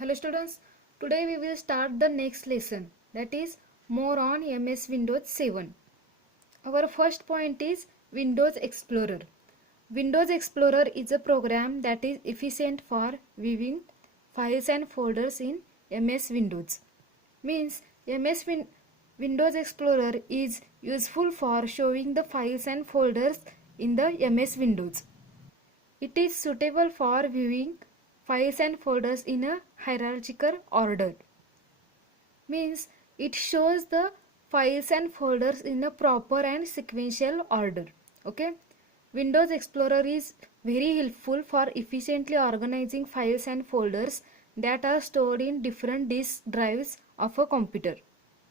Hello students, today we will start the next lesson, that is more on MS Windows 7. Our first point is Windows Explorer. Windows Explorer is a program that is efficient for viewing files and folders in MS Windows. Means Windows Explorer is useful for showing the files and folders in the MS Windows. It is suitable for viewing files and folders in a hierarchical order. Means it shows the files and folders in a proper and sequential order. Okay. Windows Explorer is very helpful for efficiently organizing files and folders that are stored in different disk drives of a computer.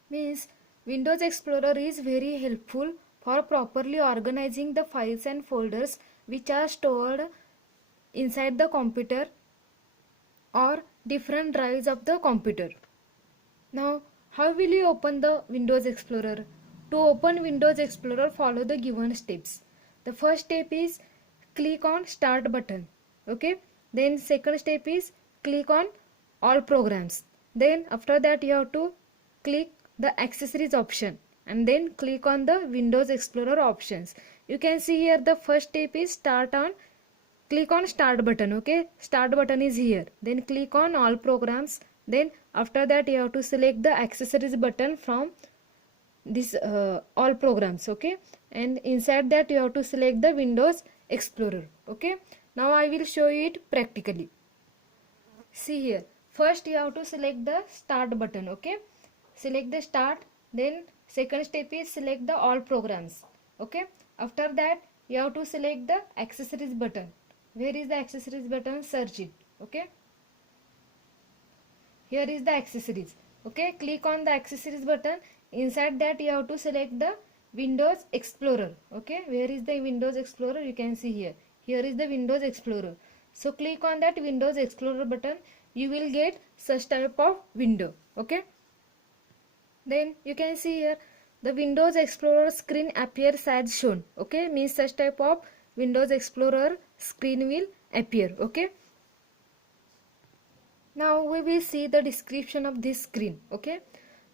Means Windows Explorer is very helpful for properly organizing the files and folders which are stored inside the computer or different drives of the computer. Now, how will you open the Windows Explorer? To open Windows Explorer, follow the given steps. The first step is click on Start button. Okay. Then second step is click on All Programs. Then after that you have to click the Accessories option and then click on the Windows Explorer options. You can see here the first step is click on Start button. Okay, Start button is here. Then click on All Programs. Then after that you have to select the Accessories button from this All Programs. Okay, and inside that you have to select the Windows Explorer. Okay, now I will show you it practically. See here, first you have to select the Start button. Okay, select the Start. Then second step is select the All Programs. Okay, after that you have to select the Accessories button. Where is the Accessories button? Search it. Okay, here is the Accessories. Okay, click on the Accessories button. Inside that you have to select the Windows Explorer. Okay, where is the Windows Explorer? You can see here. Here is the Windows Explorer. So click on that Windows Explorer button. You will get such type of window. Okay, then you can see here the Windows Explorer screen appears as shown. Okay, means such type of Windows Explorer screen will appear. Okay, now we will see the description of this screen. Okay,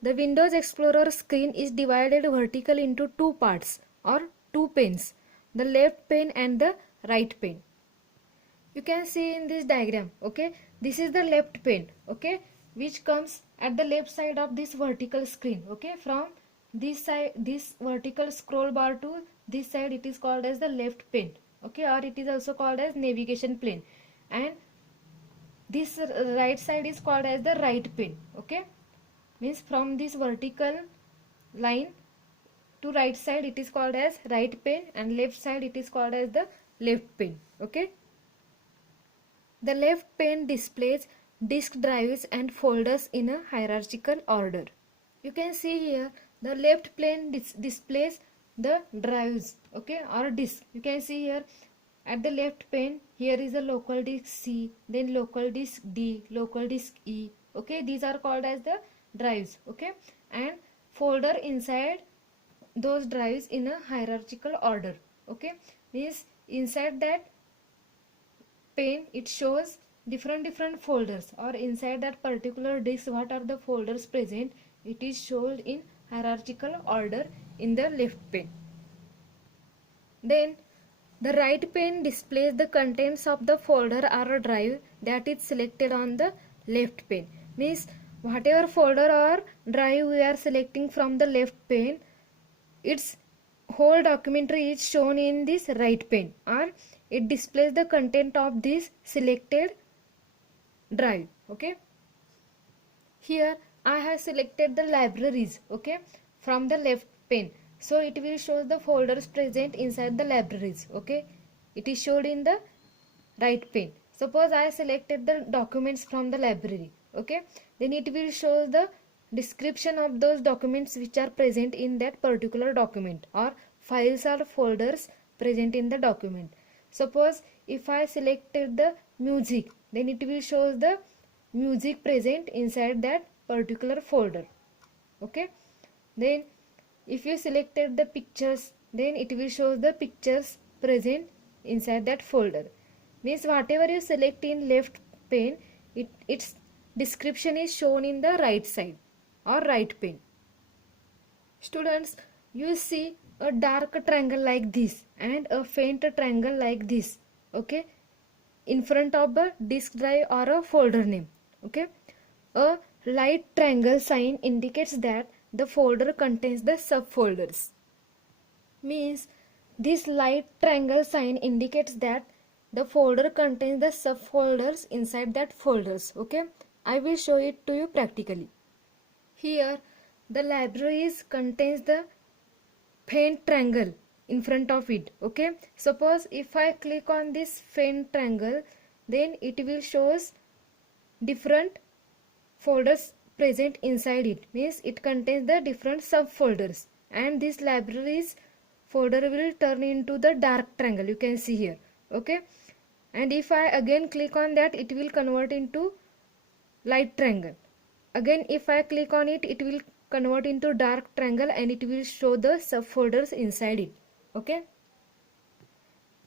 the Windows Explorer screen is divided vertically into two parts or two panes, the left pane and the right pane. You can see in this diagram. Okay, this is the left pane. Okay, which comes at the left side of this vertical screen. Okay, from this side, this vertical scroll bar to this side, it is called as the left pane. Okay, or it is also called as navigation plane, and this right side is called as the right pane. Okay, means from this vertical line to right side it is called as right pane, and left side it is called as the left pane. Okay, the left pane displays disk drives and folders in a hierarchical order. You can see here the left pane displays the drives, okay, or disk. You can see here at the left pane, here is a local disk C, then local disk D, local disk E. Okay, these are called as the drives. Okay, and folder inside those drives in a hierarchical order. Okay, means inside that pane it shows different folders, or inside that particular disk what are the folders present, it is shown in hierarchical order in the left pane. Then the right pane displays the contents of the folder or drive that is selected on the left pane. Means whatever folder or drive we are selecting from the left pane, its whole documentary is shown in this right pane, or it displays the content of this selected drive. Okay, here I have selected the libraries, okay, from the left pane, so it will show the folders present inside the libraries. Okay, it is showed in the right pane. Suppose I selected the documents from the library. Okay, then it will show the description of those documents which are present in that particular document, or files or folders present in the document. Suppose if I selected the music, then it will show the music present inside that particular folder. Okay, then if you selected the pictures, then it will show the pictures present inside that folder. Means whatever you select in left pane, its description is shown in the right side or right pane. Students, you see a dark triangle like this and a faint triangle like this, okay, in front of a disk drive or a folder name. Okay, a light triangle sign indicates that the folder contains the subfolders. Means this light triangle sign indicates that the folder contains the subfolders inside that folders. Okay, I will show it to you practically. Here the libraries contains the faint triangle in front of it. Okay, suppose if I click on this faint triangle, then it will shows different folders present inside it, means it contains the different subfolders, and this libraries folder will turn into the dark triangle, you can see here. Okay, and if I again click on that, it will convert into light triangle. Again if I click on it, it will convert into dark triangle and it will show the subfolders inside it. Okay,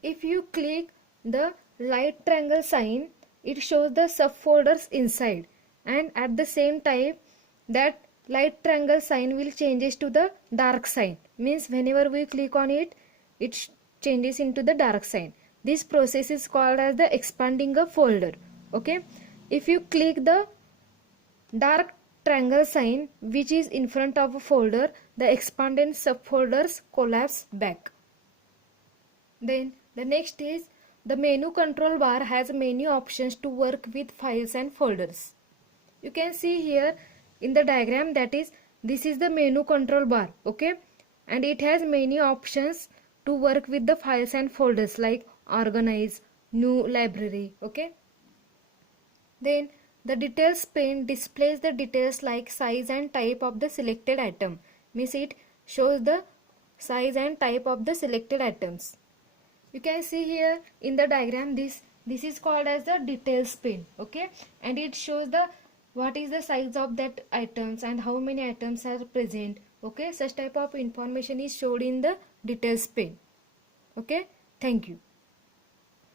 if you click the light triangle sign, it shows the subfolders inside, and at the same time that light triangle sign will changes to the dark sign, means whenever we click on it, it changes into the dark sign. This process is called as the expanding a folder. Okay, if you click the dark triangle sign which is in front of a folder, the expanded subfolders collapse back. Then the next is the menu control bar has many options to work with files and folders. You can see here in the diagram, that is, this is the menu control bar. Okay, and it has many options to work with the files and folders like organize, new, library. Okay, then the details pane displays the details like size and type of the selected item, means it shows the size and type of the selected items. You can see here in the diagram, this is called as the details pane. Okay, and it shows the what is the size of that items and how many items are present. Okay, such type of information is showed in the details pane. Okay, thank you.